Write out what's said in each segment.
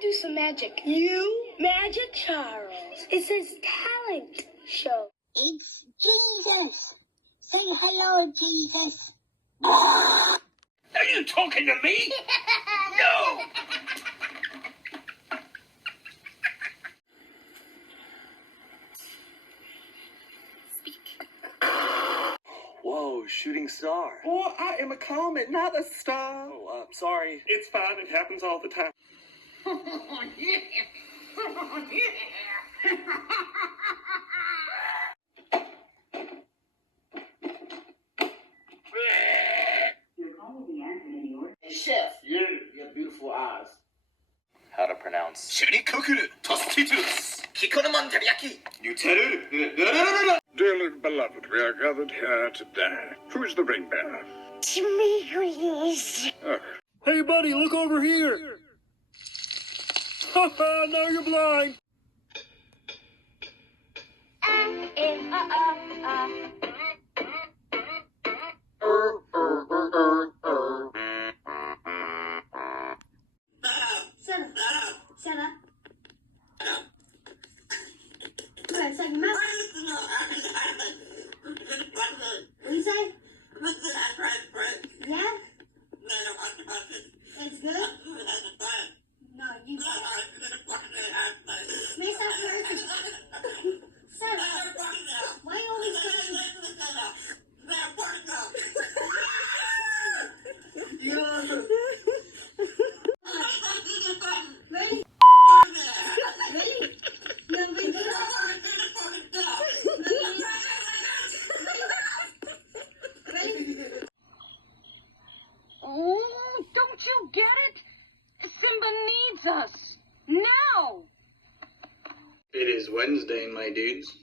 do some magic. You? Magic Charles. It says talent show. It's Jesus. Say hello, Jesus. Are you talking to me? No! Whoa, shooting star. Boy, I am a comet, not a star. Oh, sorry. It's fine. It happens all the time. Oh, yeah. Oh, yeah. Chef, you have beautiful eyes. How to pronounce. Shurikukuru, tostitus, kikonomon teriyaki. Dearly beloved, we are gathered here today. Who's the ring bearer? Demetrius. Oh, Hey, buddy, look over here. Haha, now you're blind. Shut up. Alright, so your mouth. What do you say? Yeah? It's good? No, you May stop nursing. Shut up. Why you always saying? Ready? Ready? No, we do. Ready? Oh, don't you get it? Simba needs us. Now! It is Wednesday, my dudes.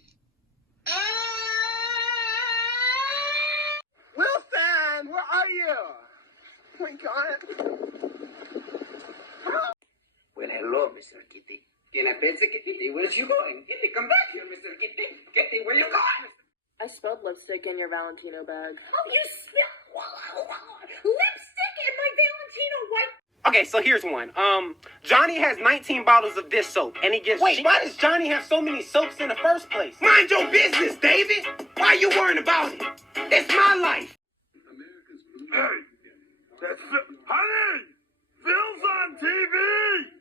Wilson, where are you? Oh my God. Well, hello, Mr. Kitty. Can I pet the kitty? Where's you going? Kitty, come back here, Mr. Kitty. Kitty, where you going? I spilled lipstick in your Valentino bag. Oh, you spilled lipstick in my Valentino white. Okay, so here's one. Johnny has 19 bottles of this soap, and he gives. Wait, why does Johnny have so many soaps in the first place? Mind your business, David. Why are you worrying about it? It's my life. hey, honey, Phil's on TV.